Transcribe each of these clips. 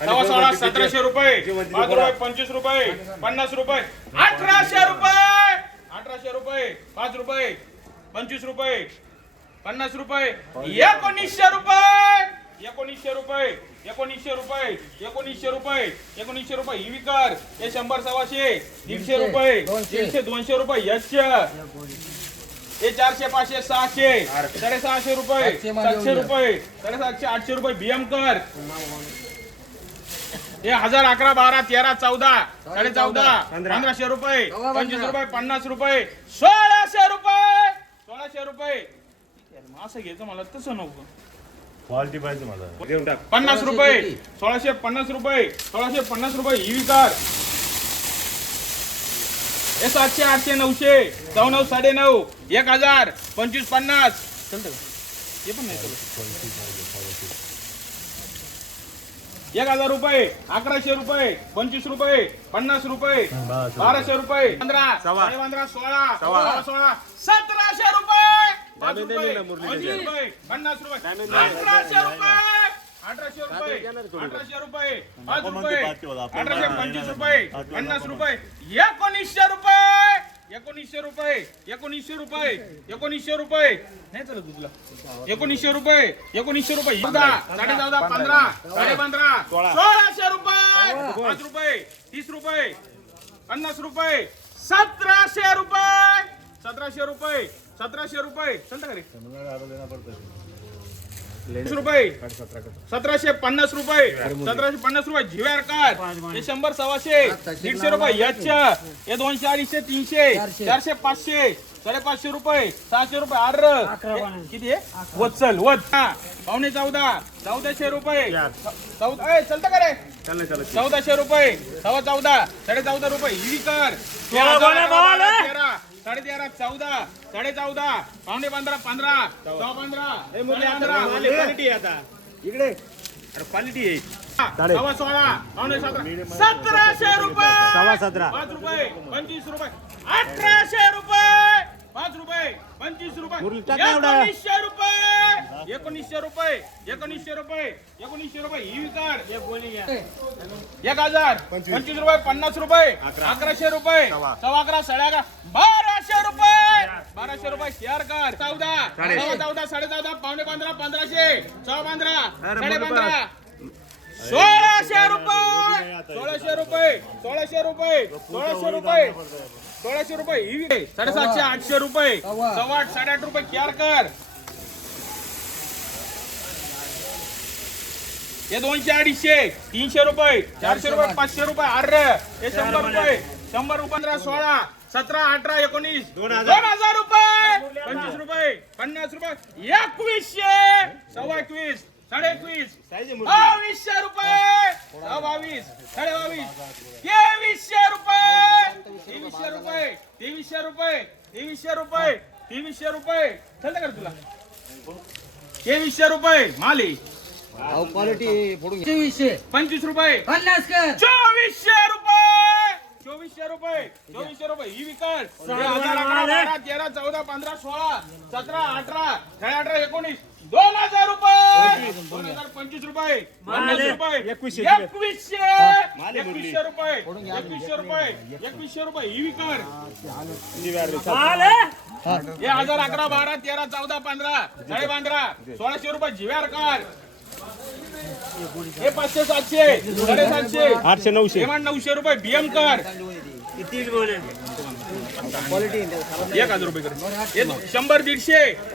सव्वा 16 1700 रुपये 5 रुपये 25 रुपये 50 रुपये 1800 रुपये 1800 रुपये 5 रुपये 25 रुपये 50 रुपये 1900 रुपये 1900 रुपये 1900 रुपये 1900 रुपये 1900 रुपये ही विकार हे 100 100 150 रुपये 150 200 रुपये यच्छ हे 400 500 600 650 रुपये 700 रुपये 750 800 रुपये बीएम कर हे 1000 11 12 13 14 14.5 1500 रुपये 25 रुपये 50 रुपये 1600 रुपये 1600 रुपये असं घ्यायचं मला तसं नको क्वालिटी पाहिजे मला 50 रुपये 1650 रुपये 1650 रुपये ही विकार हे 700 800 900 9 9.5 1000 25 50 चलतं का हे पण नाही चलत 1000 रुपये 1100 रुपये 25 रुपये 50 रुपये 1200 रुपये 15 15 16 16 1700 रुपये 5 रुपये 50 रुपये 1800 रुपये 1800 रुपये 1800 रुपये 5 रुपये 1825 रुपये 50 रुपये 1900 रुपये 1900 रुपये 1900 रुपये 1900 रुपये नाही चला तुझला 1900 रुपये 1900 रुपये 14 14.5 15 15.5 1600 रुपये 5 रुपये 30 रुपये 50 रुपये 1700 रुपये 1700 रुपये 1700 रुपये चलता का रे 20 रुपये 1750 रुपये 1750 रुपये जीवेर कार हे 100 100 150 रुपये यच्छ हे 200 250 300 400 500 550 रुपये 600 रुपये आर किती आहे वत्सल वत पावणे 14 1400 रुपये 14 चलता का रे 1400 रुपये 14.5 14.5 रुपये ही कर 13 13.5 14 14.5 पावणे 15 15 15 क्वालिटी आता इकडे क्वालिटी आहे 16 पावणे 1700 रुपये 17 5 रुपये 25 रुपये 1800 रुपये 5 रुपये 25 रुपये 1900 रुपये 1900 रुपये 1900 रुपये 1900 रुपये ही विकार 1000 25 रुपये 50 रुपये 1100 रुपये 11.5 11.5 1200 रुपये 1200 रुपये शेअर कर 14 14 14.5 पावणे 15 1500 15 15.5 1600 रुपये 1600 रुपये 1600 रुपये 1600 रुपये 1600 रुपये 750 800 रुपये 8.5 8.5 रुपये केअर कर हे 200 250 300 रुपये 400 रुपये 500 रुपये आर हे 100 रुपये 100 रुपये 16 17 18 19 2000 रुपये 25 रुपये 50 रुपये 2100 21 21 2200 रुपये 22 22 2300 रुपये 2300 रुपये 2300 रुपये 2300 रुपये 2300 रुपये चलतं का तुला 2300 रुपये माली क्वालिटी फोडून 2400 25 रुपये 50 कर 2400 रुपये 2400 रुपये 2400 रुपये ही विकार 1000 11 12 13 14 15 16 17 18 18 19 2000 रुपये 2025 रुपये 50 रुपये 2100 रुपये 2100 रुपये 2100 रुपये ही विकार हे 1000 11 12 13 14 15 15.5 1600 रुपये जीवेर कार हे 500 700 750 800 900 900 रुपये बीएम कर क्वालिटी 1000 रुपये कर 100 150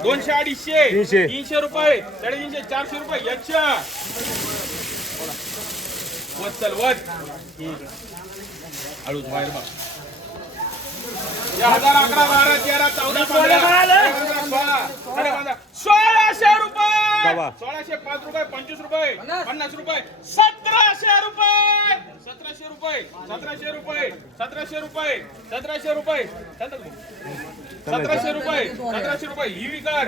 200 250 300 रुपये 350 400 रुपये यच्छ वत चल वत हळूच बाहेर बघ 1000 11 12 13 14 15 1600 रुपये 1600 5 रुपये 25 रुपये 50 रुपये 1700 रुपये 1700 रुपये 1700 रुपये 1700 रुपये 1700 रुपये 1700 रुपये ही विकार